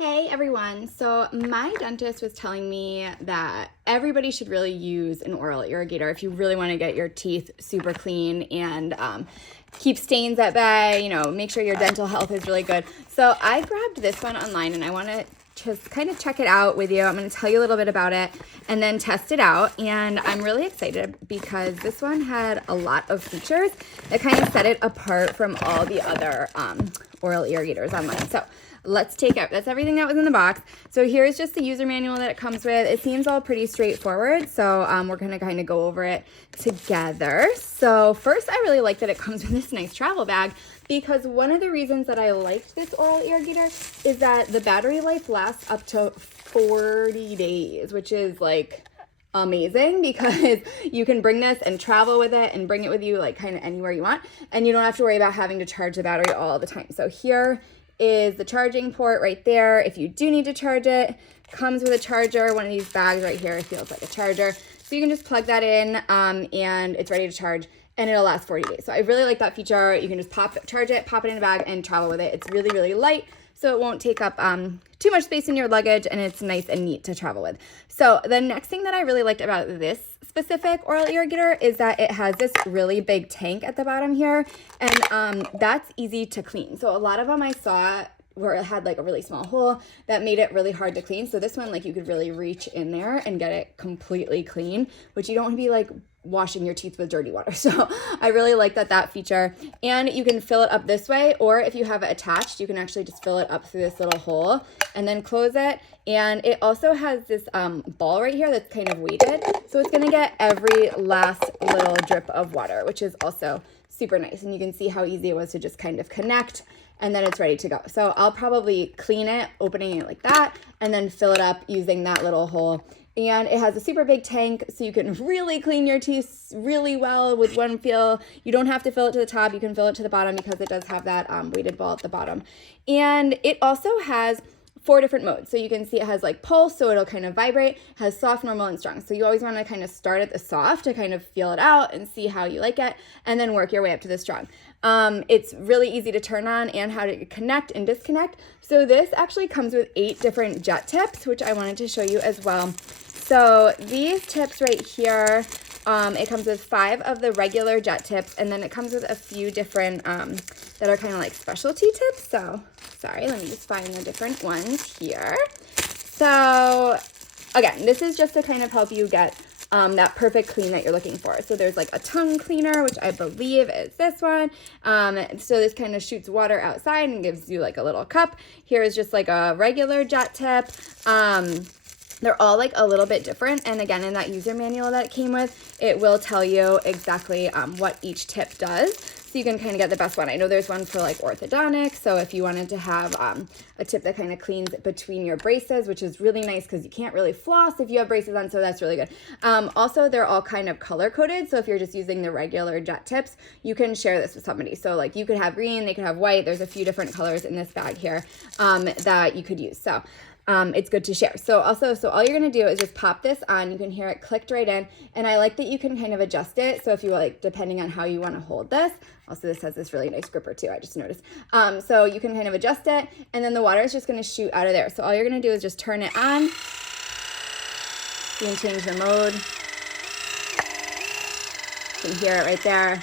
Hey everyone, so my dentist was telling me that everybody should really use an oral irrigator if you really want to get your teeth super clean and keep stains at bay, make sure your dental health is really good. So I grabbed this one online and I want to just kind of check it out with you. I'm going to tell you a little bit about it and then test it out. And I'm really excited because this one had a lot of features that kind of set it apart from all the other oral irrigators online. So let's take out, that's everything that was in the box. So here's just the user manual that it comes with. It seems all pretty straightforward. So we're going to kind of go over it together. So first, I really like that it comes with this nice travel bag, because one of the reasons that I liked this oral irrigator is that the battery life lasts up to 40 days, which is like amazing, because you can bring this and travel with it and bring it with you like kind of anywhere you want, and you don't have to worry about having to charge the battery all the time. So here is the charging port right there. If you do need to charge it, comes with a charger. One of these bags right here feels like a charger. So you can just plug that in and it's ready to charge, and it'll last 40 days. So I really like that feature. You can just charge it, pop it in a bag, and travel with it. It's really, really light, so it won't take up too much space in your luggage, and it's nice and neat to travel with. So the next thing that I really liked about this specific oral irrigator is that it has this really big tank at the bottom here, and that's easy to clean. So a lot of them I saw where it had like a really small hole that made it really hard to clean. So this one, like, you could really reach in there and get it completely clean, which you don't want to be like washing your teeth with dirty water. So I really like that feature. And you can fill it up this way, or if you have it attached, you can actually just fill it up through this little hole and then close it. And it also has this ball right here that's kind of weighted, so it's going to get every last little drip of water, which is also super nice. And you can see how easy it was to just kind of connect, and then it's ready to go. So I'll probably clean it, opening it like that, and then fill it up using that little hole. And it has a super big tank, so you can really clean your teeth really well with one fill. You don't have to fill it to the top. You can fill it to the bottom because it does have that weighted ball at the bottom. And it also has 4 different modes. So you can see it has like pulse, so it'll kind of vibrate, has soft, normal, and strong. So you always want to kind of start at the soft to kind of feel it out and see how you like it, and then work your way up to the strong. It's really easy to turn on and how to connect and disconnect. So this actually comes with 8 different jet tips, which I wanted to show you as well. So these tips right here, it comes with 5 of the regular jet tips, and then it comes with a few different that are kind of like specialty tips. So sorry, let me just find the different ones here. So again, this is just to kind of help you get that perfect clean that you're looking for. So there's like a tongue cleaner, which I believe is this one. So this kind of shoots water outside and gives you like a little cup. Here is just like a regular jet tip. They're all like a little bit different. And again, in that user manual that it came with, it will tell you exactly what each tip does. So you can kind of get the best one. I know there's one for like orthodontics. So if you wanted to have a tip that kind of cleans between your braces, which is really nice because you can't really floss if you have braces on. So that's really good. Also, they're all kind of color coded. So if you're just using the regular jet tips, you can share this with somebody. So like you could have green, they could have white. There's a few different colors in this bag here that you could use. So it's good to share. So all you're going to do is just pop this on. You can hear it clicked right in. And I like that you can kind of adjust it. So if you like, depending on how you want to hold this, also this has this really nice gripper too, I just noticed. So you can kind of adjust it, and then the water is just going to shoot out of there. So all you're going to do is just turn it on. You can change the mode. You can hear it right there.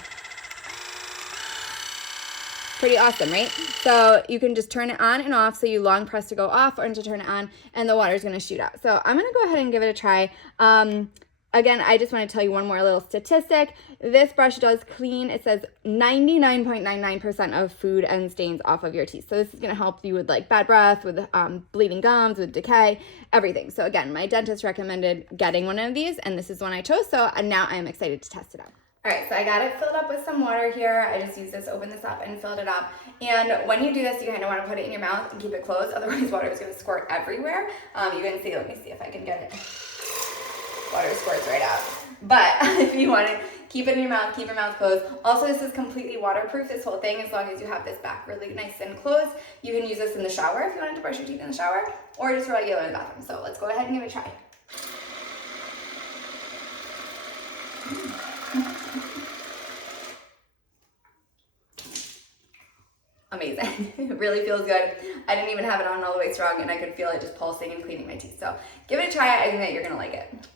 Pretty awesome, right? So you can just turn it on and off. So you long press to go off or to turn it on, and the water is going to shoot out. So I'm going to go ahead and give it a try. Again, I just want to tell you one more little statistic. This brush does clean. It says 99.99% of food and stains off of your teeth. So this is going to help you with like bad breath, with bleeding gums, with decay, everything. So again, my dentist recommended getting one of these, and this is one I chose. So now I'm excited to test it out. All right, so I got it filled up with some water here. I just used this, opened this up, and filled it up. And when you do this, you kind of want to put it in your mouth and keep it closed. Otherwise, water is going to squirt everywhere. You can see, let me see if I can get it. Water squirts right out. But if you want to keep it in your mouth, keep your mouth closed. Also, this is completely waterproof, this whole thing, as long as you have this back really nice and closed. You can use this in the shower if you wanted to brush your teeth in the shower, or just regular in the bathroom. So let's go ahead and give it a try. amazing. It really feels good. I didn't even have it on all the way strong and I could feel it just pulsing and cleaning my teeth. So give it a try. I think that you're gonna like it.